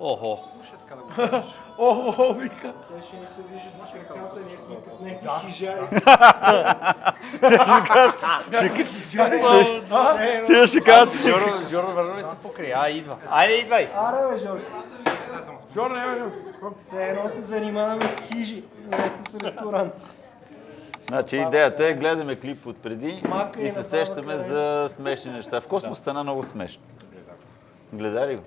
Охо. Охо, вика. Те ще ни се виждат краката, ние сме като някакви хижари. Ти ще кажат. Жоро, върна се покри. Идва. Айде, идвай. Аре, бе, Жорко. Жор, не, Все едно се занимаваме с хижи, не с ресторант. Значи идеята е, гледаме клип отпреди Мака и и се на сещаме баба за смешни неща. В Космос стана много смешно. Гледа ли го?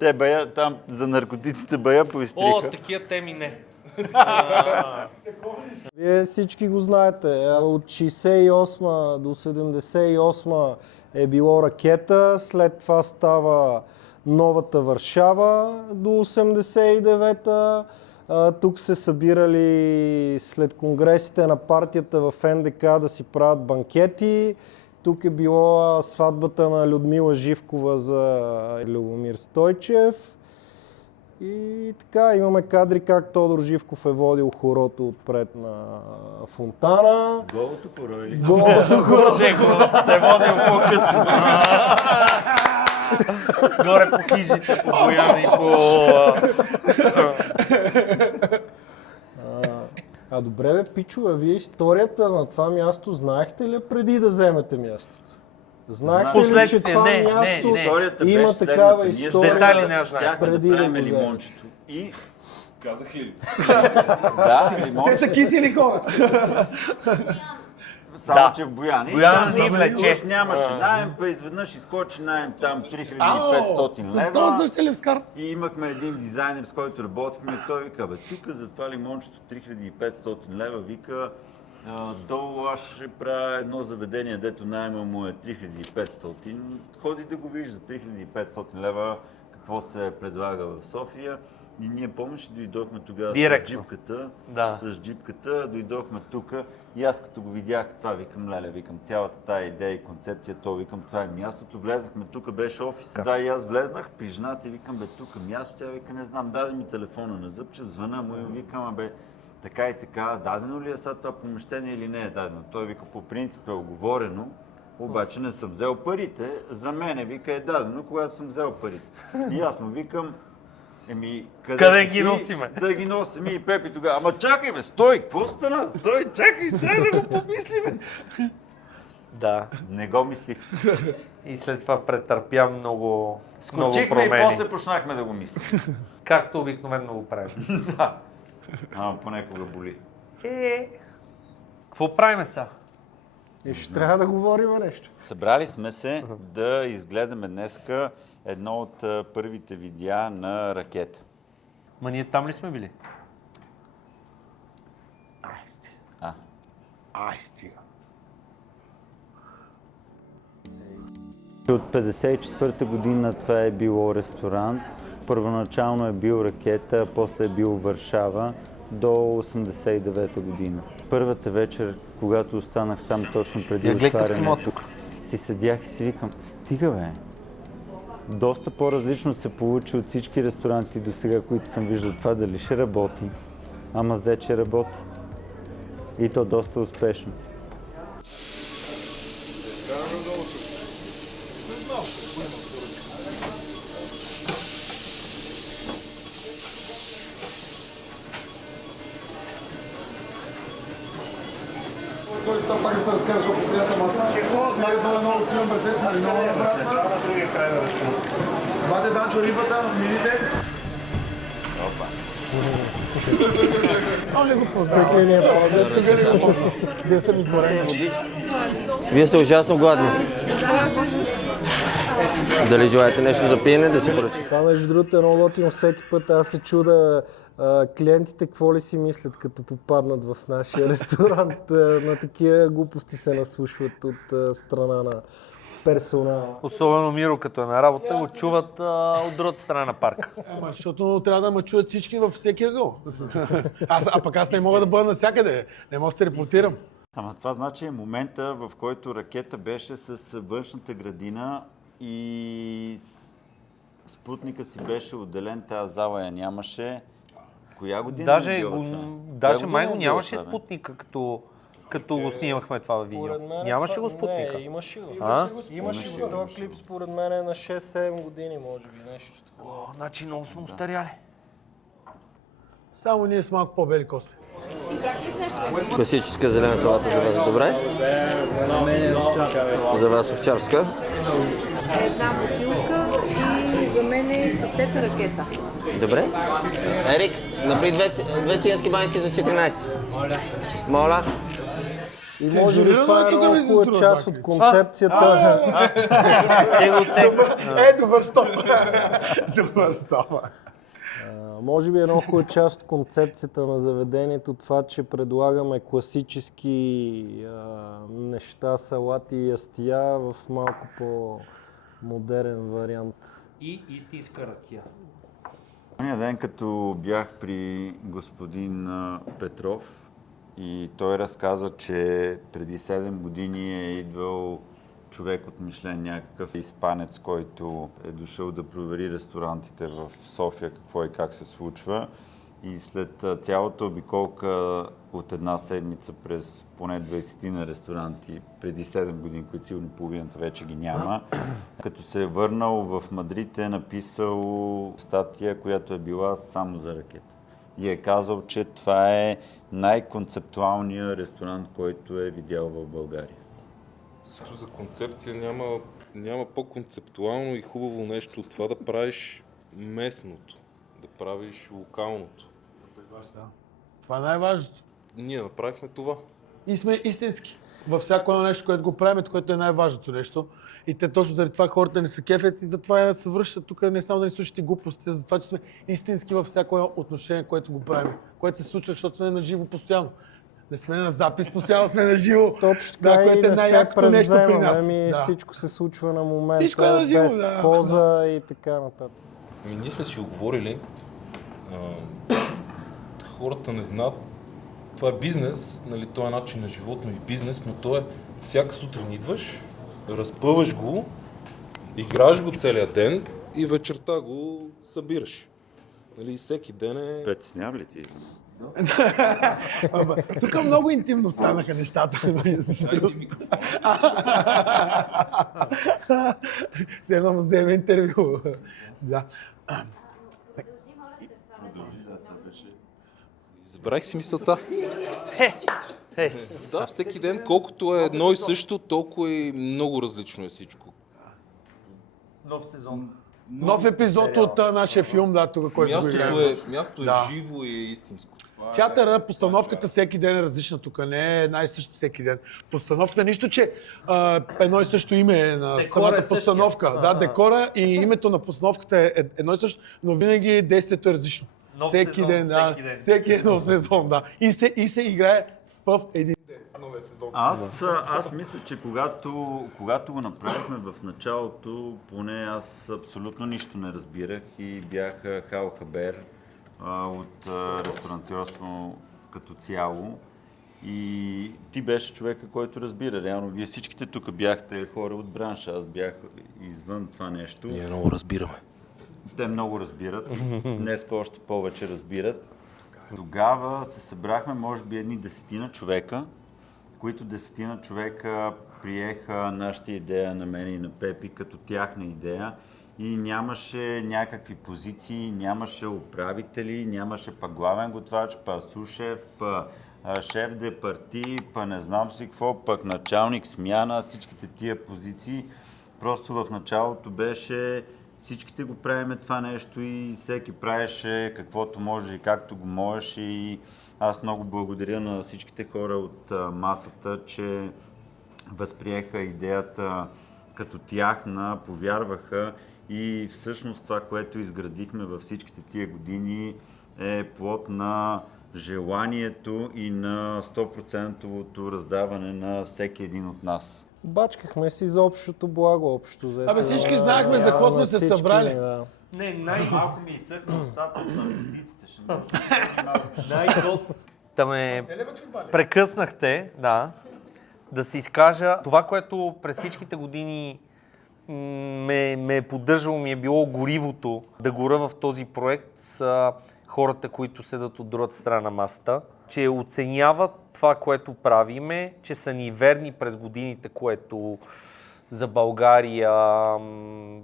Те бая там за наркотиците бая поизтриха. Такива теми не. Вие всички го знаете. От 68 до 78 е било Ракета, след това става Новата Варшава до 89-та. Тук се събирали след конгресите на партията в НДК да си правят банкети. Тук е било сватбата на Людмила Живкова за Любомир Стойчев. И така, имаме кадри как Тодор Живков е водил хорото отпред на фонтана. Голото хоро или? Голото хоро. Него се водил по-късно. Горе по хижите, по Бояна и по... Добре бе, пичове, вие историята на това място знаехте ли преди да вземете мястото? Знаехте ли, че това място Историята има беше такава следната. Ние история? Детайли не знаех. щяхме преди да да правим го вземем. лимончето. И казах ли? да, Те лимончето. са кисели хора. Само, че в Бояна. Бояна ни влече. Нямаше наем, па изведнъж изкочи наем там 3500 С лева. този същия левскар. И имахме един дизайнер, с който работихме. Той вика, бе, тук за това лимончето 3500 лева, вика, долу аз ще правя едно заведение, дето найма му е 3500. Ходи да го видиш за 3500 лева какво се предлага в София. И ние, помниш, дойдохме тогава Директно. с джипката. Да. С джипката, дойдохме тук и аз като го видях това, викам, леле, викам, цялата тая идея и концепция, то викам, това е мястото. Влезнахме, тук беше офис. Да, и аз влезнах при жената и викам, бе, тук място, тя вика, не знам, даде ми телефона на зъбче, звъна му и викам, бе, така и така, дадено ли е сега това помещение или не е дадено? Той вика, по принцип е оговорено, обаче не съм взел парите. За мене, вика, е дадено, когато съм взел парите. И аз му викам, къде си ги ти? носиме? Да ги носим и Пепи тогава. Ама чакай, бе, стой, какво стана? Стой, чакай, трябва да го помислиме. Да. Не го мислих. И след това претърпя много Скочихме и промени. после почнахме да го мислим. Както обикновено го правим. Да. Ама понекога боли. Какво правиме сега? И ще трябва да говорим нещо. Събрали сме се да изгледаме днеска едно от първите видеа на Ракета. Ма ние там ли сме били? Ай, стига. От 1954 година това е било ресторант. Първоначално е бил Ракета, после е бил Варшава до 1989 година. Първата вечер, когато останах сам точно преди отварянето, си седях и си викам, стига бе! Доста по-различно се получи от всички ресторанти до сега, които съм виждал. Това дали ще работи, ама взе, че работи. И то доста успешно. Той сега пак да се разкаже за последната маса. Трябва да бъде много филм, бе, те сме ли много обратна. Бате Данчо рибата, мините. Вие съм изморени. Вие сте ужасно гладни. Дали желаете нещо за пиене да си поръчате? Това между другото е много готино всеки път. Аз се чуда клиентите какво ли си мислят, като попаднат в нашия ресторант. На такива глупости се наслушват от страна на персонала. Особено Миро, като е на работа, го чуват от другата страна на парка. Ама, защото трябва да ме чуят всички във всеки ъгъл. А пък аз не мога да бъда навсякъде. Не мога да се репортирам. Ама това значи е момента, в който Ракета беше с външната градина и Спутника си беше отделен, тази зала я нямаше. Коя година Даже, е било това? даже Коя май го година е било нямаше това, бе? Спутника като като го снимахме това видео? Според мен Нямаше това- го спутника? Не, имаше го. А? Имаше го. Този клип според мен е на 6-7 години, може би, нещо такова. О, значи много сме устаряли. Само ние с малко по-бели косми. Класическа зелена салата за вас, добре? За вас овчарска. Една бутилка и за мен е петета ракета. Добре. Ерик, направи две цигански баници за 14. Моля. И може би това е тук ми много се хубава струва, част пак. от концепцията. Добър стоп. Добър стоп. Може би едно хубава част от концепцията на заведението, това, че предлагаме класически неща, салати и ястия в малко по-модерен вариант. И истинска ракия. Ония ден, като бях при господин Петров и той разказа, че преди 7 години е идвал човек от Мишлен, някакъв испанец, който е дошъл да провери ресторантите в София, какво и как се случва. И след цялата обиколка от една седмица през поне 20 на ресторанти, преди 7 години, които сигурно половината вече ги няма, като се е върнал в Мадрид, е написал статия, която е била само за ракета. И е казал, че това е най-концептуалният ресторант, който е видял в България. За концепция няма по-концептуално и хубаво нещо от това да правиш местното, да правиш локалното. Това е най-важното. Ние направихме това. И сме истински. Във всяко едно нещо, което го правим, което е най-важното нещо. И те точно заради това хората не се кефят и затова се връщат тук не само да ни слушат и глупости, за това, че сме истински във всяко едно отношение, което го правим. Което се случва, защото сме на живо постоянно. Не сме на запис, постоянно сме на живо. Точно Да, така, което и е не се най-якото нещо при нас. превземаме, Да. всичко се случва на момента, Всичко е на живо, без да. поза и така нататък. Ние сме си оговорили, хората не знаят, това е бизнес, нали, това е начин на живот, но и бизнес, но то е всяка сутрин идваш, разпъваш го, играеш го целия ден и вечерта го събираш. Нали, всеки ден е... Притеснява ли ти? Тук много интимно станаха нещата. Все едно му вземе интервю. Да. Забравих си мисълта. Да, всеки ден, колкото е едно и също, толкова и много различно е всичко. Нов сезон. Нов епизод от нашия филм, да, тук, който го играем. Място е Да. живо и е истинско. Театъра, постановката всеки ден е различна тук, не е една и също всеки ден. Постановката, нищо, че едно и също име е на самата същия. постановка. Да, декора и името на постановката е едно и също, но винаги действието е различно. Нов всеки сезон, ден, да, всеки ден. всеки е нов сезон, да. И се играе в един ден, новия сезон. Аз мисля, че когато го направихме в началото, поне аз абсолютно нищо не разбирах и бях хал хабер от ресторантьорство като цяло. И ти беше човека, който разбира. Реално, вие всичките тук бяхте хора от бранша, аз бях извън това нещо. Ние много разбираме. Те много разбират, днес още повече разбират. Тогава се събрахме, може би, едни 10 човека, които 10 човека приеха нашата идея на мен и на Пепи като тяхна идея и нямаше някакви позиции, нямаше управители, нямаше па главен готвач, па сушеф, па шеф де парти, па не знам си какво, пък началник, смяна, всичките тия позиции. Просто в началото беше всичките го правиме това нещо и всеки правеше каквото може и както го можеше и аз много благодаря на всичките хора от масата, че възприеха идеята като тяхна, повярваха и всъщност това, което изградихме във всичките тия години е плод на желанието и на 100% раздаване на всеки един от нас. Бачкахме си за общото благо, общо взето. Абе, всички знаехме за какво сме се Всички, събрали. да. Не, Малко ми изсъхна устата от аналитиците, ще може да ме прекъснахте, да се изкажа. Това, което през всичките години ме е поддържало, ми е било горивото да гора в този проект, са хората, които седат от другата страна на масата. че оценяват това, което правиме, че са ни верни през годините, което за България,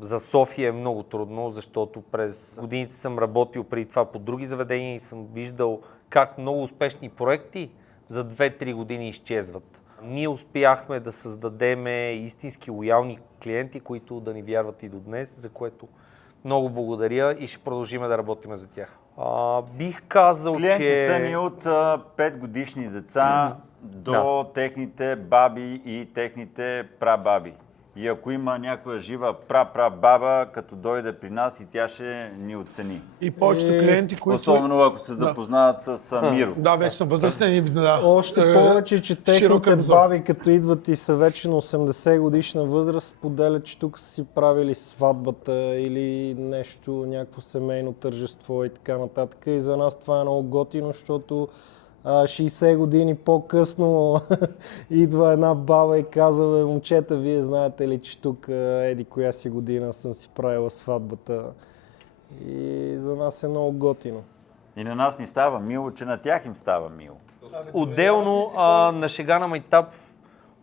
за София е много трудно, защото през годините съм работил преди това по други заведения и съм виждал как много успешни проекти за 2-3 години изчезват. Ние успяхме да създадем истински лоялни клиенти, които да ни вярват и до днес, за което много благодаря и ще продължим да работим за тях. Бих казал, Клиенти са ни от 5 годишни деца до техните баби и техните прабаби. И ако има някоя жива прабаба, като дойде при нас и тя ще ни оцени. И повечето клиенти, които... Особено ако се запознаят с Миро. Да, вече съм възрастен и да. Още повече, че техните обзор. баби, като идват и са вече на 80 годишна възраст, поделят, че тук са си правили сватбата или нещо, някакво семейно тържество и така нататък. И за нас това е много готино, защото 60 години по-късно идва една баба и казва: бе, момчета, вие знаете ли, че тук еди коя си година съм си правила сватбата. И за нас е много готино. И на нас ни става мило, че на тях им става мило. Отделно на шега на майтап,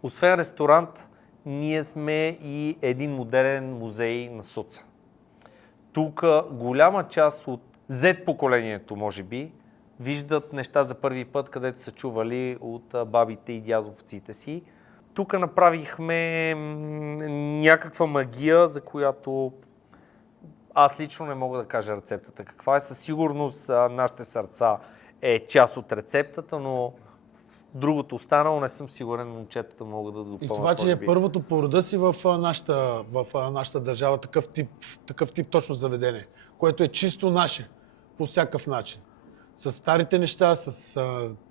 освен ресторант, ние сме и един модерен музей на соца. Тук голяма част от Z поколението, може би, виждат неща за първи път, където са чували от бабите и дядовците си. Тук направихме някаква магия, за която аз лично не мога да кажа рецептата. Каква е? Със сигурност нашите сърца е част от рецептата, но другото останало не съм сигурен, момчетата могат да допълнят. И това, че е първото по рода си в нашата държава такъв тип точно заведение, което е чисто наше по всякакъв начин. С старите неща, с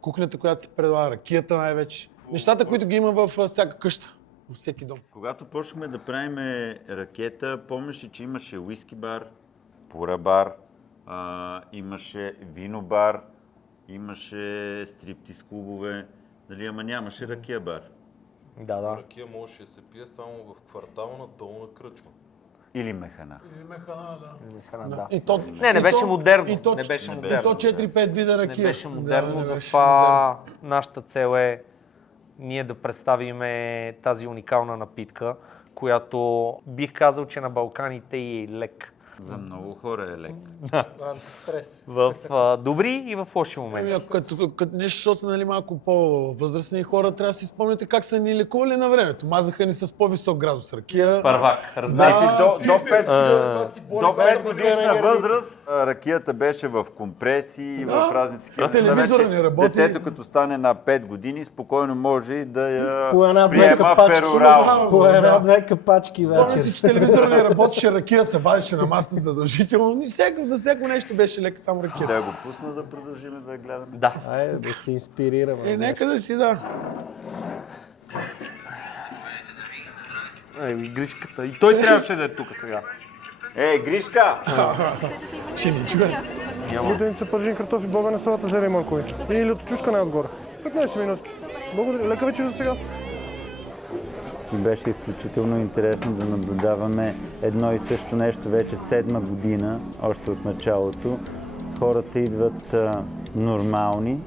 кухнята, която се предлага, ракията най-вече. Нещата, които ги има във всяка къща, във всеки дом. Когато почнахме да правим ракета, помниш ли, че имаше уиски бар, пура бар, имаше вино бар, имаше стриптиз клубове, нали, ама нямаше ракия бар. Да. Ракия можеше да се пие само в квартала долу на кръчма. Или механа. Да. И то, Не беше модерно. И то, Не беше и модерно. то 4-5 вида Не ракия. беше модерно, Да, не беше затова нашата цел е ние да представиме тази уникална напитка, която бих казал, че на Балканите е лек. За много хора е лек. Антистрес. В добри и в лоши моменти. Ами, като нещо, защото са, нали, малко по-възрастни хора, трябва да си спомняте как са ни лекували на времето. Мазаха ни с по-висок градус ракия. Първак, Значи разбира. до 5 годишна възраст ракията беше в компресии, в разни такива. Телевизора не работи. Детето като стане на 5 години, спокойно може и да я По една-две приема капачки. перорално. По една-две капачки Спомня вече. си, че телевизора не работеше, ракия се вадеше на масата задължително. И за всяко нещо беше лека само ракия. Да го пусна да продължим да я гледаме. Да. Айде да се инспирираме. Нека да си, да. Гришката. И той трябваше да е тук сега. Гришка! Ще ни чуе. Гутеница, пържени картофи, бобена салата, зеле и моркови. И люточушка най-отгоре. 15 минутки. Благодаря. Лека вечер за сега. Беше изключително интересно да наблюдаваме едно и също нещо вече 7-ма година, още от началото. Хората идват нормални,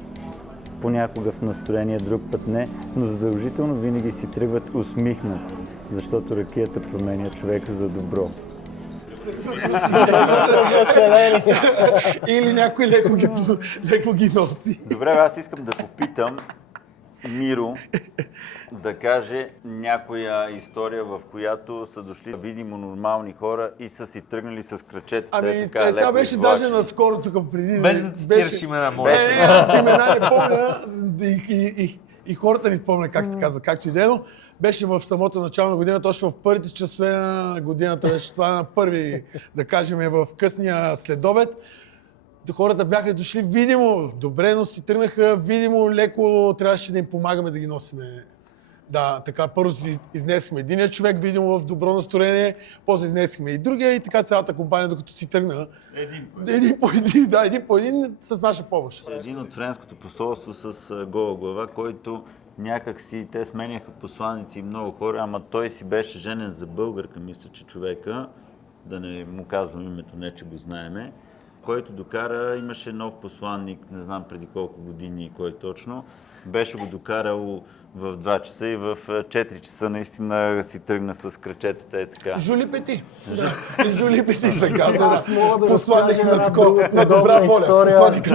понякога в настроение, друг път не, но задължително винаги си тръгват усмихнати, защото ракията променя човека за добро. Или някой леко ги носи. Добре, аз искам да попитам Миро да каже някоя история, в която са дошли видимо нормални хора и са си тръгнали с крачетата. Ами, така, сега леко беше извлачени. даже наскоро тук преди. Без да цитираш имена, моля. Аз имена не помня и хората не спомня как се казва, както и да е, но беше в самото начало на годината, точно в първите часове на годината, вече това на първи, да кажем, в късния следобед. Хората бяха дошли видимо, добре, но си тръгнаха видимо, леко, трябваше да им помагаме да ги носиме. Да, така, първо си изнесахме единия човек, видимо в добро настроение, после изнесахме и другия и така цялата компания, докато си тръгна. Един по един с наша помощ. Един от френското посолство с гола глава, който някак си, те сменяха посланици и много хора, ама той си беше женен за българка, мисля, че човека, да не му казвам името, не че го знаеме. който докара, имаше нов посланник, не знам преди колко години кой точно, беше го докарал в 2 часа и в 4 часа наистина си тръгна с крачетата и така. Жули Пети. Жули Пети се казва. Аз мога да Посланник разкажа на, една такова, на добра подобна воля. история. Посланник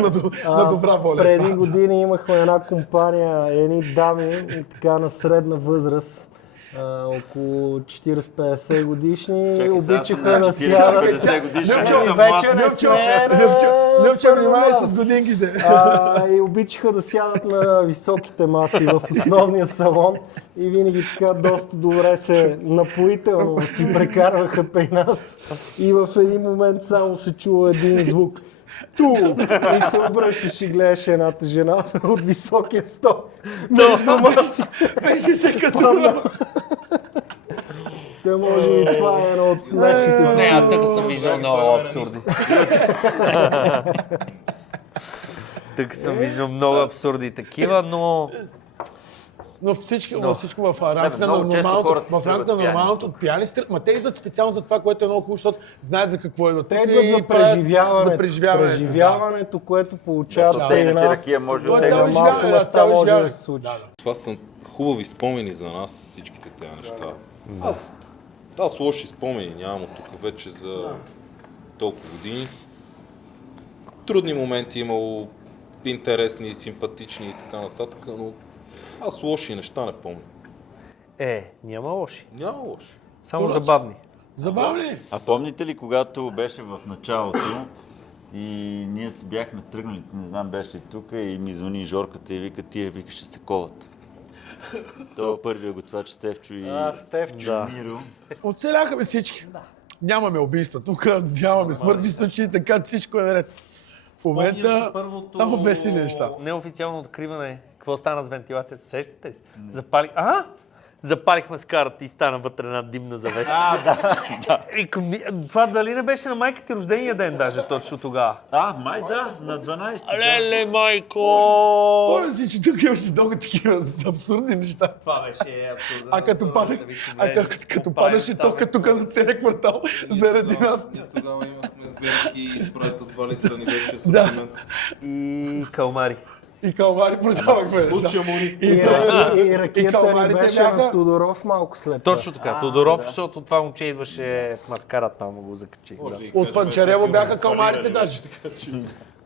на добра воля. Преди години имахме една компания, едни дами и така на средна възраст, около 40-50 годишни, Чакай, обичаха да сега сядат. 40-50 годишни. Вече не сме Любчо, внимавай с годинките. И обичаха да сядат на високите маси в основния салон и винаги така доста добре се напоително си прекарваха при нас и в един момент само се чува един звук. Ту! И се обръщаш и гледаш едната жена от високия стол. Между масите. Беше се като Да, може би това е едно от смешните. Не, аз тук съм виждал много абсурди. Тук съм виждал много абсурди такива, но... Но всичко в рамките на много често нормалното, хората си в рамките на тръгват нормалното пияни стрелят. Ма те идват специално за това, което е много хубаво, защото знаят за какво идват. Те идват за преживяването. Преживяването, което получават Защото при иначе нас. ракия може Това е да цяло на малко изживяване, места цяло може да изживяване. се случи. Това са хубави спомени за нас, всичките тези неща. Аз лоши спомени нямам от тук вече за толкова години. Трудни моменти имало, интересни, симпатични и така нататък, но аз лоши неща не помня. Няма лоши. Няма лоши. Само забавни. Забавни. А помните ли, когато беше в началото и ние си бяхме тръгнали, не знам беше ли тук, и ми звъни Жорката и вика, вика, ще се колат. То първият готвач Стефчо и Миро. Оцеляхме всички. Нямаме убийства тук, нямаме смъртни случаи, така че всичко е наред. В момента само безсилни неща. Неофициално откриване. Какво стана с вентилацията? Сещате ли се? Запалихме скарата и стана вътре една димна завеса. Викам, това дали не беше на майка ти рождения ден даже точно тогава? Май да, на 12. Леле, майко! Спомням си, че тук имаше много такива абсурдни неща. Това беше абсурдно. А като падаше тока тук на целия квартал заради нас. Тогава имахме верки и спрайт от 2 литра ни беше асортимент. И калмари. И калмари продавахме. И ракията ни беше на Тодоров малко след това. Точно така, Тодоров, защото това момче идваше в маскара, там го закачих. От Панчарево бяха калмарите даже.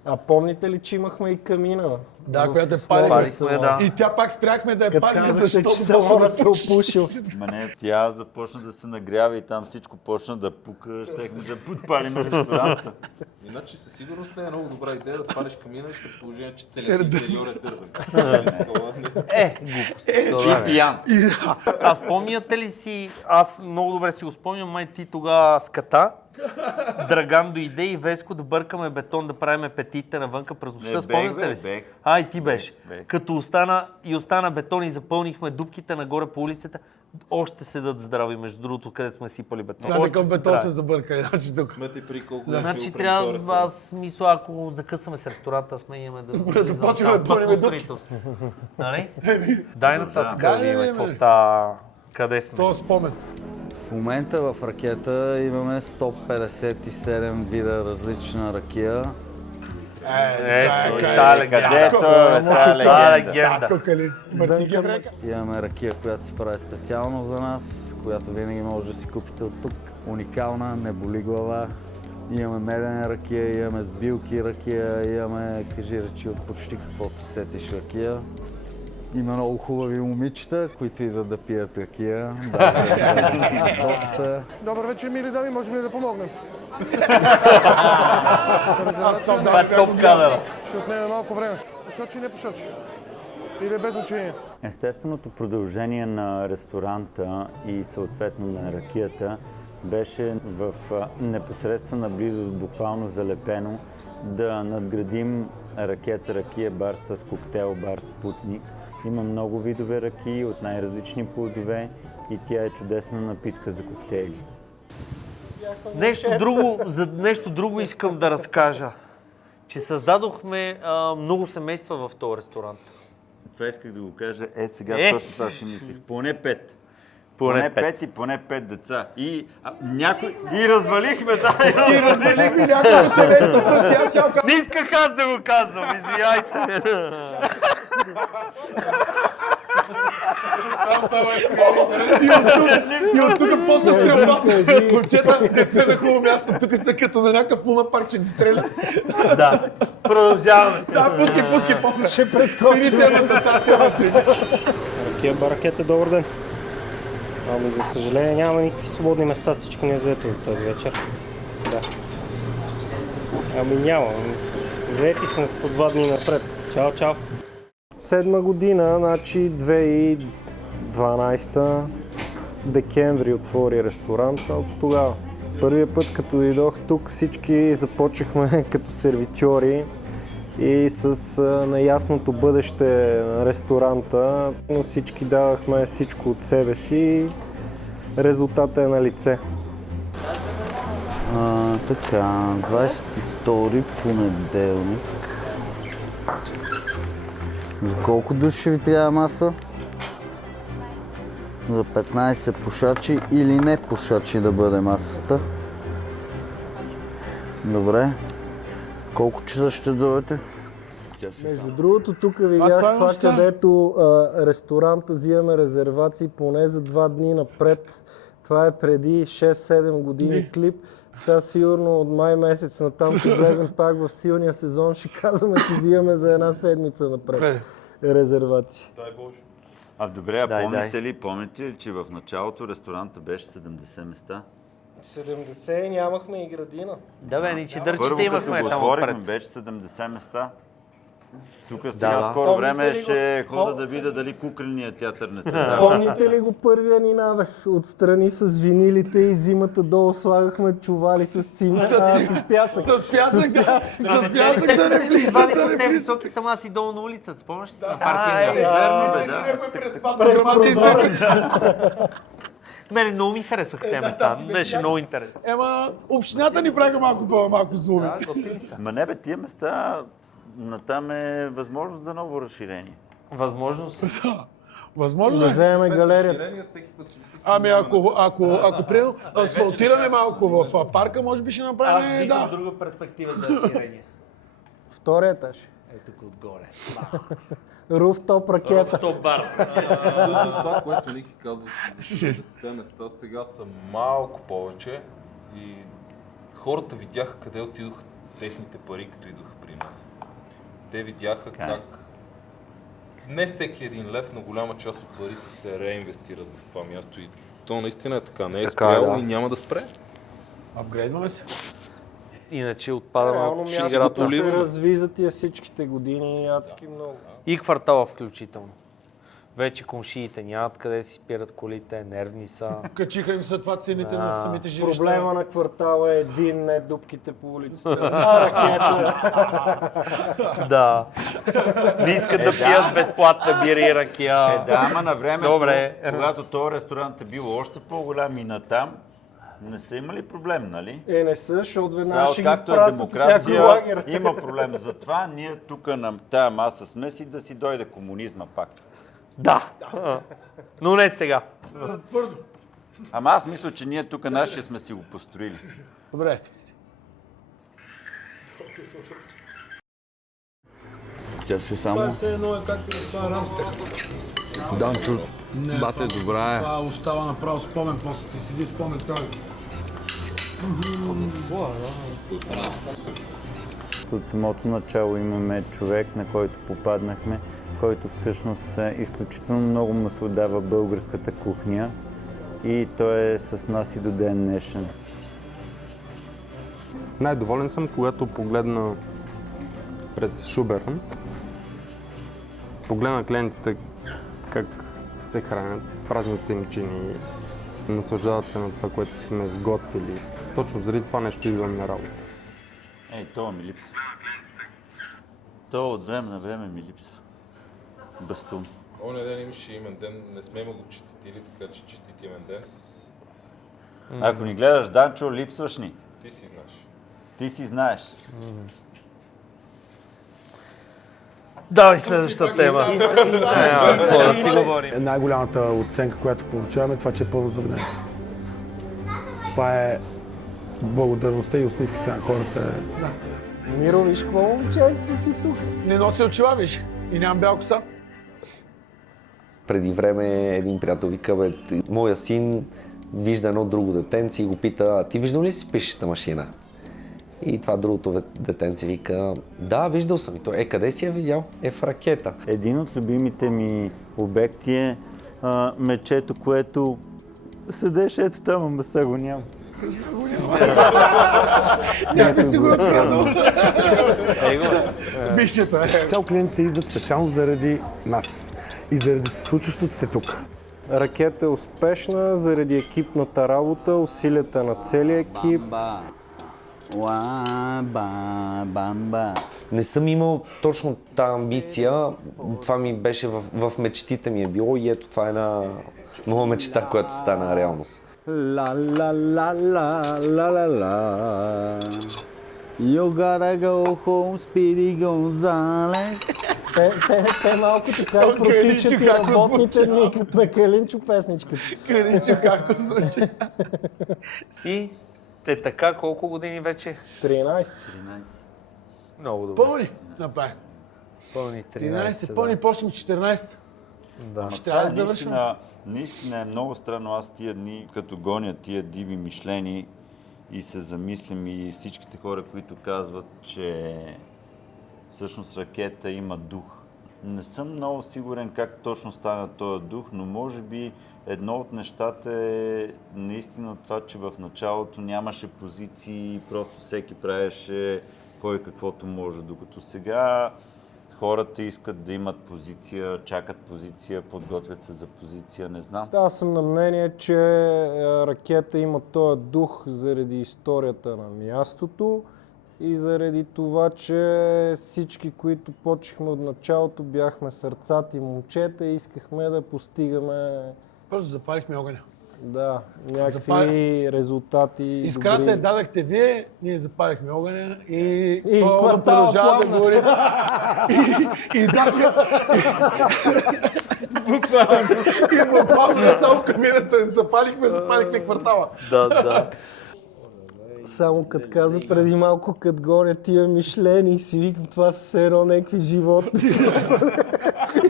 А помните ли, че имахме и камина? Да, която е Палихме, да. И тя пак спряхме да я палим, казахте, защото че салона почна да се опушил. Ма не, тя започна да се нагрява и там всичко почна да пука, щехме да подпалим ресторанта. Иначе със сигурност не е много добра идея да палиш камина, ще положение, че целият интериор е дървен. Глупост. Ти пиян. Аз помняте ли си, аз много добре си го спомням, май ти тогава ската, Драган дойде и Веско да бъркаме бетон, да правиме петиите навънка през нощта. Спомняте ли си? И ти беше. Като остана бетон и запълнихме дупките нагоре по улицата, още седат здрави, между другото, къде сме сипали бетон. Това такъв бетон сме забъркали, значи тук. Смете при колко Значи трябва, аз мисля, ако закъсаме с ресторанта, сме имаме да почваме да пълним дупки. Нали? Дай нататък да видим какво става, къде сме. Това спомен. В момента в ракета имаме 157 вида различна ракия. Легенда. Имаме ракия, която се прави специално за нас, която винаги може да си купите от тук. Уникална, не боли глава. Имаме медена ракия, имаме с билки ракия, имаме, кажи речи, от почти каквото се сетиш ракия. Има много хубави момичета, които идват да пият ракия. Доста. Добър вечер, мили дами, можем ли да помогнем? Това е топ кадър. Ще отнеме малко време. Пушачи, не пушачи. Или без значение. Естественото продължение на ресторанта и съответно на ракията беше в непосредствена близост, буквално залепено, да надградим ракета Ракия бар с коктейл бар Спутник. Има много видове ракии от най-различни плодове и тя е чудесна напитка за коктейли. Нещо друго искам да разкажа, че създадохме много семейства в този ресторант. Това исках да го кажа. Сега точно това си мислих. Поне 5. Поне 5 и поне 5 деца. И развалихме, да. И разделихме някакво семейство същия. Аз ще Не исках аз да го казвам, извиняйте. И от тук почва стрелба. Момчета, те сме на хубаво място. Тук сме като на някакъв луна парк, ще ги стрелят. Да, продължаваме. Да, пускай, помня. Ще прескочим. Ракия Баракета, добър ден. Ами за съжаление няма никакви свободни места, всичко не е заето за тази вечер. Да. Ами няма. Заети сме с по 2 дни напред. Чао, чао. 7 година, значи 2012 декември отвори ресторанта от тогава. Първия път, като дойдох тук, всички започнахме като сервитьори и с неясното бъдеще на ресторанта, но всички давахме всичко от себе си. Резултатът е на лице. Така, 22 понеделник. За колко души ви трябва маса? За 15 пушачи или не пушачи да бъде масата. Добре. Колко часа ще дойдете? Между другото, тук видях това, където ресторанта взимаме резервации поне за 2 дни напред. Това е преди 6-7 години клип. Сега сигурно от май месец натам ще влезем пак в силния сезон, ще казваме, че взимаме за 1 седмица напред резервации. Дай Боже. Добре, помните ли, че в началото ресторанта беше 70 места? 70 нямахме и градина. Да бе, ни Първо, дърчите имахме като го там отворихме, отпред. беше 70 места. Тук сега скоро време ще хода да видя дали кукления театър не се дава. Помните ли го първия ни навес? Отстрани с винилите и зимата долу слагахме чували с цимент, с пясък. С пясък, да. С пясък да не влизат. Извадих от те високите маси долу на улицата, спомняш си на паркинга? През прозорец. Мене много ми харесваха тези места, беше много интересно. Ема, общината ни прави малко злоби. Да, готини са. Ма не бе, тия места, натам е възможност за ново разширение. Възможност. Възможно Да е. вземем галерията. Ами ако примерно асфалтираме малко в парка, може би ще Аз направим, виждам да. друга перспектива за разширение. Втория етаж. Е, тук отгоре. Руфтоп ракета. Топ бар. Всъщност това, което Ники каза за 70-те места, сега са малко повече и хората видяха къде отидоха техните пари, като идваха при нас. Те видяха как не всеки един лев, но голяма част от парите се реинвестират в това място и то наистина е така, не е спряло и няма да спре. Апгрейдваме се. Иначе отпадаме Реално от мястото играта. се разви за тия всичките години адски много. И квартала включително. Вече комшиите нямат къде си спират колите, нервни са. Качиха им след това цените на самите жилища. Проблема на квартала е един, не дупките по улицата. Ракета. Да. Не искат да пият безплатна бира и ракия. Да, ама на времето, Добре. когато този ресторант е бил още по-голям и натам, не са имали проблем, нали? Не са, защото веднага Сега, ще ги както е пратят в демокрация, някой лагер. има проблем. Затова ние тук на тая маса сме си да си дойде комунизма пак. Да. Но не сега. Ама аз мисля, че ние тук нашия сме си го построили. Добре, си. Тя си Това е само... все едно е както това е рамстек. Данчо, бате, добра е. Това остава направо спомен, после ти седи спомен цял. От самото начало имаме човек, на който попаднахме, който всъщност изключително много му се отдава българската кухня и той е с нас и до ден днешен. Най-доволен съм, когато погледна през Шубера, погледна клиентите как се хранят, празните им чини, наслаждават се на това, което сме сготвили. Точно заради това нещо идвам на работа. Ей, това ми липсва. Това от време на време ми липсва. Бастун. Оня ден имаше имен ден, не сме му го честитили, така че честит имен ден. Ако ни гледаш, Данчо, липсваш ни. Ти си знаеш. Ти си знаеш. Давай следващата тема. Какво да си говорим? Най-голямата оценка, която получаваме, това, че е пълно заведение. Това е благодарността и усмивките на хората. Миро, виж какво момченце си тук. Не носи очила, виж. И нямам бял коса. Преди време един приятел вика, бе, моя син вижда едно друго детенце и го пита, ти виждал ли си пишеща машина? И това другото детенце вика, да, виждал съм. И той, къде си я видял? В ракета. Един от любимите ми обекти е мечето, което седеше ето там, ама сега го няма. Някой си го е откраднал. Вижте, Цял клиентите идват специално заради нас и заради случващото се тук. Ракета е успешна заради екипната работа, усилията на целия екип. Не съм имал точно тази амбиция, това ми беше в мечтите ми е било и ето това е една моя мечта, която стана реалност. Ла ла ла ла ла ла ла. You gotta go home, Speedy Gonzales. Те малко така протичат и работните дни, като на Калинчо песничката. Калинчо, как го звучи? И те така колко години вече? 13. Много добре. Пълни направих. Пълни 13, пълни, почнем 14. Да. Ще трябва да завършим. Наистина е много странно. Аз тия дни, като гоня тия диви мишлени и се замислям и всичките хора, които казват, че всъщност ракета има дух. Не съм много сигурен как точно стана този дух, но може би едно от нещата е наистина това, че в началото нямаше позиции, просто всеки правеше кой каквото може, докато сега хората искат да имат позиция, чакат позиция, подготвят се за позиция, не знам. Аз съм на мнение, че ракета има този дух заради историята на мястото и заради това, че всички, които почнахме от началото, бяхме сърцати момчета и искахме да постигаме... Просто запалихме огъня. Да, някакви резултати. Искрата я дадахте вие, ние запалихме огъня и квартала продължава да пламна. гори. И даже... буквално не само камината запалихме квартала. Да. Само като каза преди малко, като гоня тия мишлени, си викам, това са все едно някакви животни.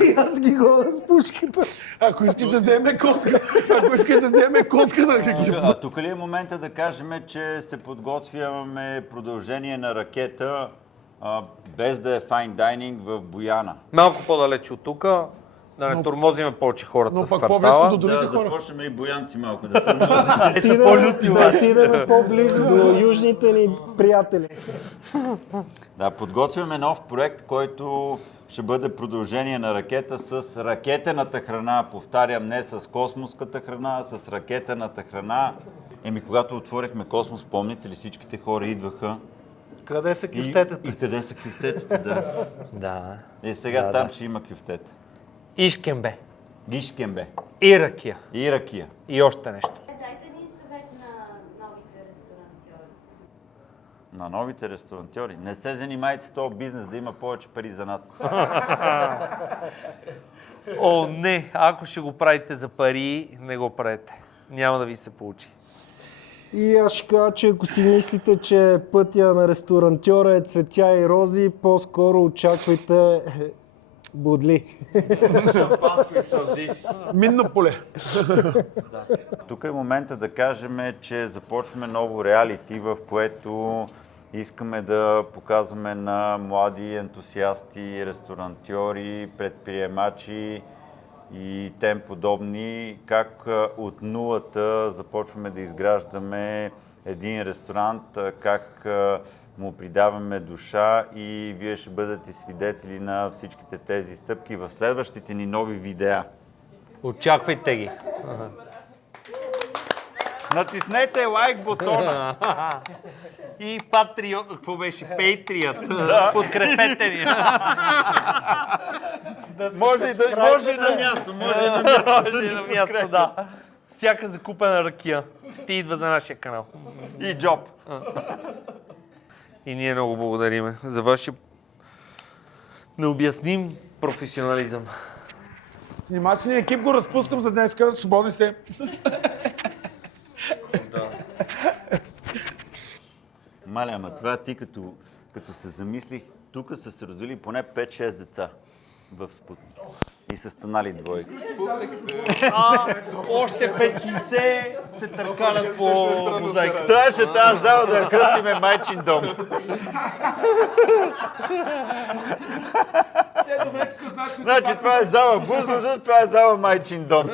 И аз ги гоня с пушката. Ако искаш да вземе котка, да ги... А тук ли е момента да кажем, че се подготвяме продължение на ракета, без да е файн дайнинг в Бояна? Малко по-далече от тук, да не тормозиме повече хората в квартала. Да започнем и боянци малко да тормозим. Те са по-люти, Да отидем по-близо до южните ни приятели. Да, подготвяме нов проект, който ще бъде продължение на ракета с ракетената храна. Повтарям, не с космоската храна, а с ракетената храна. Когато отворихме космос, помните ли, всичките хора идваха. Къде са кюфтетата? И къде са кюфтетата, да. Да. Сега там ще има кюфтета. Ишкембе. Ишкембе. И ракия. И ракия. И още нещо. Дайте един съвет на новите ресторантьори. На новите ресторантьори. Не се занимайте с този бизнес, да има повече пари за нас. О, не! Ако ще го правите за пари, не го правете. Няма да ви се получи. И аз ще кажа, че ако си мислите, че пътя на ресторантьора е цветя и рози, по-скоро очаквайте бодли. Шампанско и сълзи. Минно поле. Тук е момента да кажем, че започваме ново реалити, в което искаме да показваме на млади ентусиасти, ресторантьори, предприемачи и тем подобни, как от нулата започваме да изграждаме един ресторант, как му придаваме душа и вие ще бъдете свидетели на всичките тези стъпки в следващите ни нови видеа. Очаквайте ги. Натиснете лайк бутона. И Патриот, какво беше? Пейтрият. Подкрепете ни. Може и на място, Може и на място, да. Всяка закупена ракия ще идва за нашия канал. И джоб. И ние много благодариме за вашия необясним професионализъм. Снимачния екип го разпускам за днеска. Свободни сте. Маля, ама това ти като се замислих, тук са се родили поне 5-6 деца в Спутник. И са станали двойки. Още 5-60 се търкалят по мозайка. Трябваше тази зала да я кръстиме Майчин дом. Те добре, че се знаят, Значи това е зала Бузлужа, това е зала Майчин дом.